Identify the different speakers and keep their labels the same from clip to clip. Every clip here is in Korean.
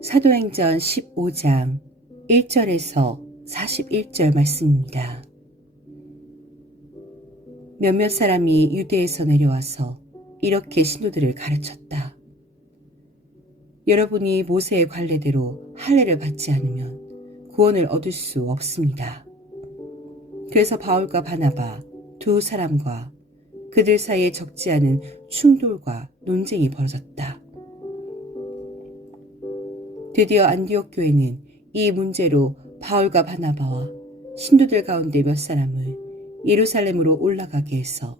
Speaker 1: 사도행전 15장 1절에서 41절 말씀입니다. 몇몇 사람이 유대에서 내려와서 이렇게 신도들을 가르쳤다. 여러분이 모세의 관례대로 할례를 받지 않으면 구원을 얻을 수 없습니다. 그래서 바울과 바나바 두 사람과 그들 사이에 적지 않은 충돌과 논쟁이 벌어졌다. 드디어 안디옥 교회는 이 문제로 바울과 바나바와 신도들 가운데 몇 사람을 예루살렘으로 올라가게 해서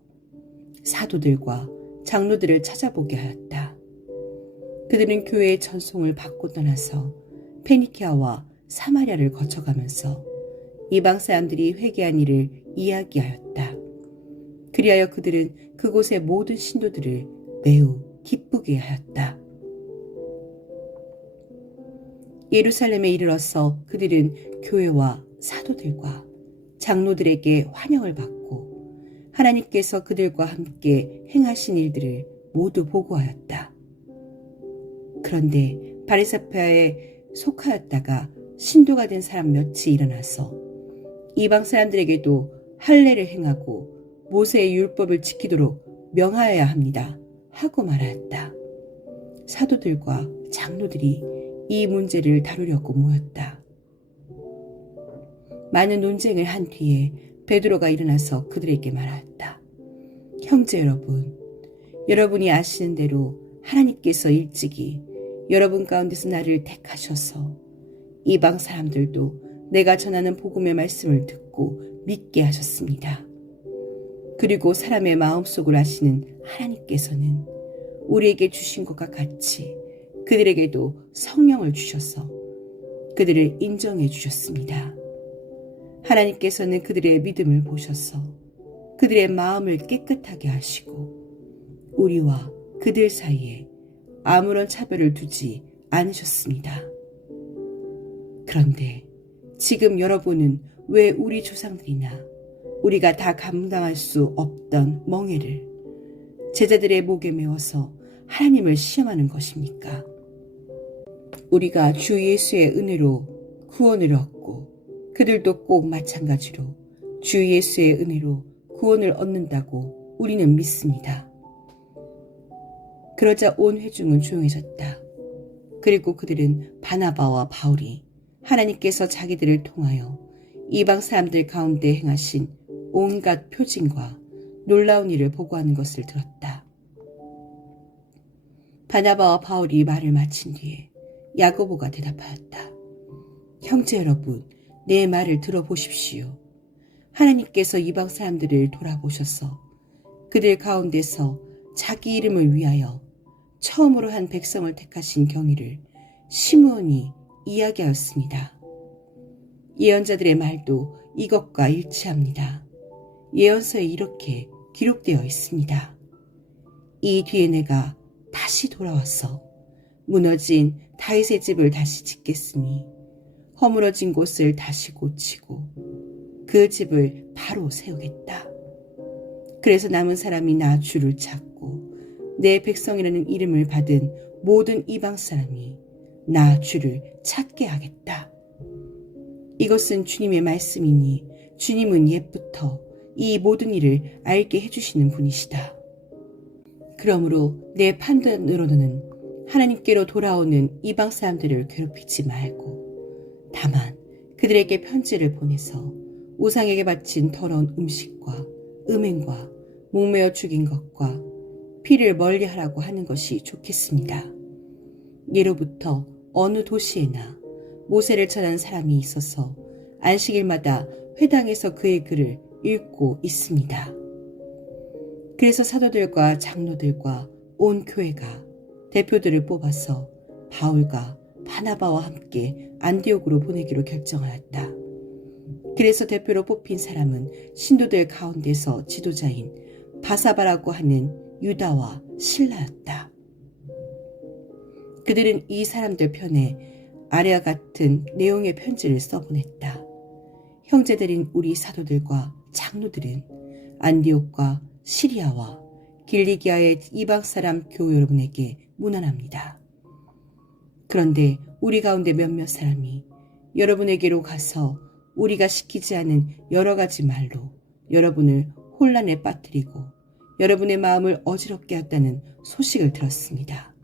Speaker 1: 사도들과 장로들을 찾아보게 하였다. 그들은 교회의 전송을 받고 떠나서 페니키아와 사마리아를 거쳐가면서 이방 사람들이 회개한 일을 이야기하였다. 그리하여 그들은 그곳의 모든 신도들을 매우 기쁘게 하였다. 예루살렘에 이르러서 그들은 교회와 사도들과 장로들에게 환영을 받고 하나님께서 그들과 함께 행하신 일들을 모두 보고하였다. 그런데 바리사파에 속하였다가 신도가 된 사람 몇이 일어나서 이방 사람들에게도 할례를 행하고 모세의 율법을 지키도록 명하여야 합니다. 하고 말하였다. 사도들과 장로들이 이 문제를 다루려고 모였다. 많은 논쟁을 한 뒤에 베드로가 일어나서 그들에게 말하였다. 형제 여러분, 여러분이 아시는 대로 하나님께서 일찍이 여러분 가운데서 나를 택하셔서 이방 사람들도 내가 전하는 복음의 말씀을 듣고 믿게 하셨습니다. 그리고 사람의 마음속을 아시는 하나님께서는 우리에게 주신 것과 같이 그들에게도 성령을 주셔서 그들을 인정해 주셨습니다. 하나님께서는 그들의 믿음을 보셔서 그들의 마음을 깨끗하게 하시고 우리와 그들 사이에 아무런 차별을 두지 않으셨습니다. 그런데 지금 여러분은 왜 우리 조상들이나 우리가 다 감당할 수 없던 멍해를 제자들의 목에 메워서 하나님을 시험하는 것입니까? 우리가 주 예수의 은혜로 구원을 얻고 그들도 꼭 마찬가지로 주 예수의 은혜로 구원을 얻는다고 우리는 믿습니다. 그러자 온 회중은 조용해졌다. 그리고 그들은 바나바와 바울이 하나님께서 자기들을 통하여 이방 사람들 가운데 행하신 온갖 표징과 놀라운 일을 보고하는 것을 들었다. 바나바와 바울이 말을 마친 뒤에 야고보가 대답하였다. 형제 여러분, 내 말을 들어보십시오. 하나님께서 이방 사람들을 돌아보셔서 그들 가운데서 자기 이름을 위하여 처음으로 한 백성을 택하신 경위를 시므온이 이야기하였습니다. 예언자들의 말도 이것과 일치합니다. 예언서에 이렇게 기록되어 있습니다. 이 뒤에 내가 다시 돌아와서 무너진 다윗의 집을 다시 짓겠으니 허물어진 곳을 다시 고치고 그 집을 바로 세우겠다. 그래서 남은 사람이 나 주를 찾고 내 백성이라는 이름을 받은 모든 이방 사람이 나 주를 찾게 하겠다. 이것은 주님의 말씀이니 주님은 옛부터 이 모든 일을 알게 해주시는 분이시다. 그러므로 내 판단으로는 하나님께로 돌아오는 이방 사람들을 괴롭히지 말고 다만 그들에게 편지를 보내서 우상에게 바친 더러운 음식과 음행과 목매어 죽인 것과 피를 멀리하라고 하는 것이 좋겠습니다. 예로부터 어느 도시에나 모세를 전한 사람이 있어서 안식일마다 회당에서 그의 글을 읽고 있습니다. 그래서 사도들과 장로들과 온 교회가 대표들을 뽑아서 바울과 바나바와 함께 안디옥으로 보내기로 결정하였다. 그래서 대표로 뽑힌 사람은 신도들 가운데서 지도자인 바사바라고 하는 유다와 신라였다. 그들은 이 사람들 편에 아래와 같은 내용의 편지를 써보냈다. 형제들인 우리 사도들과 장로들은 안디옥과 시리아와 길리기아의 이방 사람 교회 여러분에게 문안합니다. 그런데 우리 가운데 몇몇 사람이 여러분에게로 가서 우리가 시키지 않은 여러 가지 말로 여러분을 혼란에 빠뜨리고 여러분의 마음을 어지럽게 했다는 소식을 들었습니다.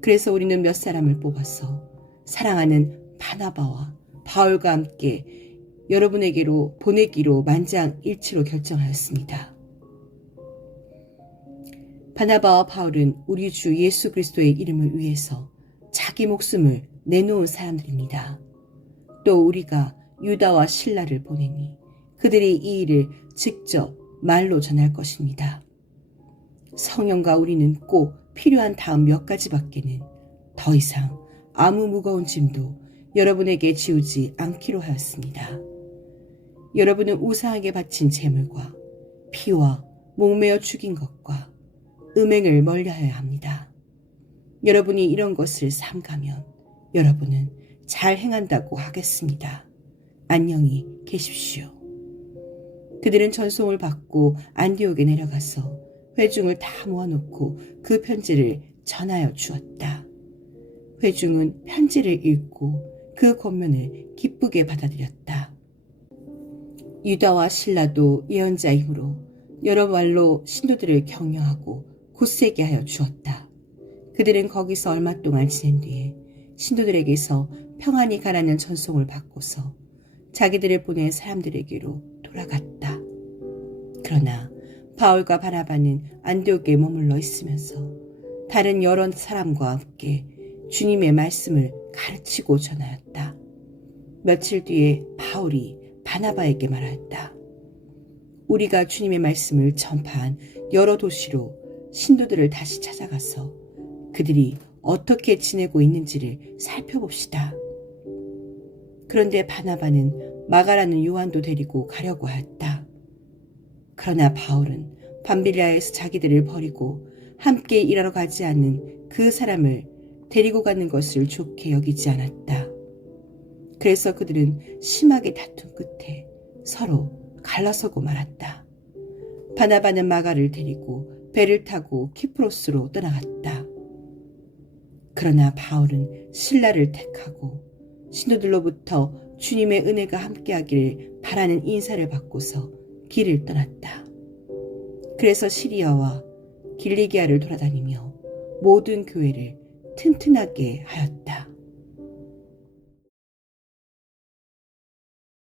Speaker 1: 그래서 우리는 몇 사람을 뽑아서 사랑하는 바나바와 바울과 함께 여러분에게로 보내기로 만장일치로 결정하였습니다. 바나바와 바울은 우리 주 예수 그리스도의 이름을 위해서 자기 목숨을 내놓은 사람들입니다. 또 우리가 유다와 신라를 보내니 그들이 이 일을 직접 말로 전할 것입니다. 성령과 우리는 꼭 필요한 다음 몇 가지밖에는 더 이상 아무 무거운 짐도 여러분에게 지우지 않기로 하였습니다. 여러분은 우상하게 바친 재물과 피와 목매어 죽인 것과 음행을 멀리하여야 합니다. 여러분이 이런 것을 삼가면 여러분은 잘 행한다고 하겠습니다. 안녕히 계십시오. 그들은 전송을 받고 안디옥에 내려가서 회중을 다 모아놓고 그 편지를 전하여 주었다. 회중은 편지를 읽고 그 권면을 기쁘게 받아들였다. 유다와 신라도 예언자의 힘으로 여러 말로 신도들을 격려하고 굳세게 하여 주었다. 그들은 거기서 얼마 동안 지낸 뒤에 신도들에게서 평안히 가라는 전송을 받고서 자기들을 보낸 사람들에게로 돌아갔다. 그러나 바울과 바나바는 안디옥에 머물러 있으면서 다른 여러 사람과 함께 주님의 말씀을 가르치고 전하였다. 며칠 뒤에 바울이 바나바에게 말하였다. 우리가 주님의 말씀을 전파한 여러 도시로 신도들을 다시 찾아가서 그들이 어떻게 지내고 있는지를 살펴봅시다. 그런데 바나바는 마가라는 요한도 데리고 가려고 하였다. 그러나 바울은 밤빌리아에서 자기들을 버리고 함께 일하러 가지 않는 그 사람을 데리고 가는 것을 좋게 여기지 않았다. 그래서 그들은 심하게 다툰 끝에 서로 갈라서고 말았다. 바나바는 마가를 데리고 배를 타고 키프로스로 떠나갔다. 그러나 바울은 신라를 택하고 신도들로부터 주님의 은혜가 함께하기를 바라는 인사를 받고서 길을 떠났다. 그래서 시리아와 길리기아를 돌아다니며 모든 교회를 튼튼하게 하였다.